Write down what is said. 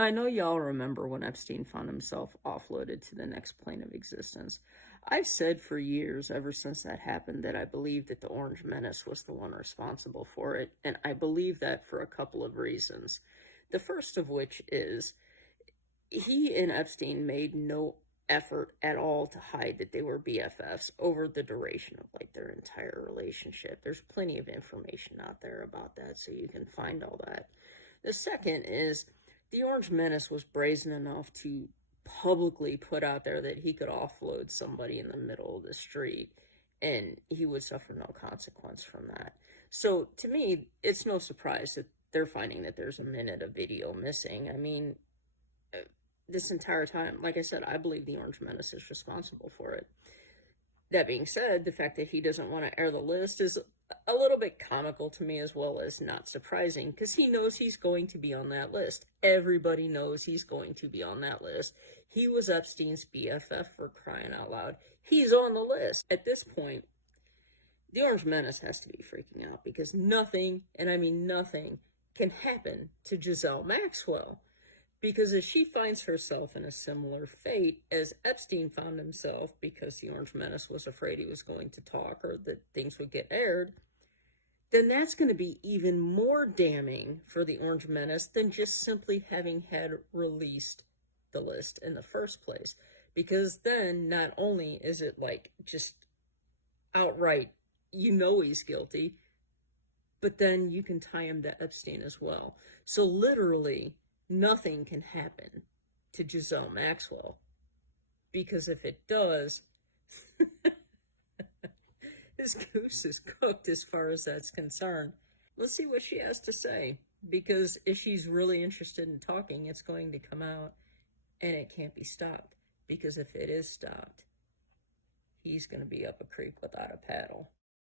I know y'all remember when Epstein found himself offloaded to the next plane of existence. I've said for years, ever since that happened, that I believe that the Orange Menace was the one responsible for it, and I believe that for a couple of reasons. The first of which is he and Epstein made no effort at all to hide that they were BFFs over the duration of like their entire relationship. There's plenty of information out there about that, so you can find all that. The second is the Orange Menace was brazen enough to publicly put out there that he could offload somebody in the middle of the street and he would suffer no consequence from that. So to me, it's no surprise that they're finding that there's a minute of video missing. I mean, this entire time, like I said, I believe the Orange Menace is responsible for it. That being said, the fact that he doesn't want to air the list is a little bit comical to me, as well as not surprising, because he knows he's going to be on that list. Everybody knows he's going to be on that list. He was Epstein's BFF, for crying out loud. He's on the list. At this point, the Orange Menace has to be freaking out, because nothing, and I mean nothing, can happen to Giselle Maxwell. Because if she finds herself in a similar fate as Epstein found himself, because the Orange Menace was afraid he was going to talk or that things would get aired, then that's going to be even more damning for the Orange Menace than just simply having had released the list in the first place. Because then not only is it like just outright, you know he's guilty, but then you can tie him to Epstein as well. So literally, nothing can happen to Giselle Maxwell, because if it does, his goose is cooked as far as that's concerned. Let's see what she has to say, because if she's really interested in talking, it's going to come out and it can't be stopped, because if it is stopped, he's going to be up a creek without a paddle.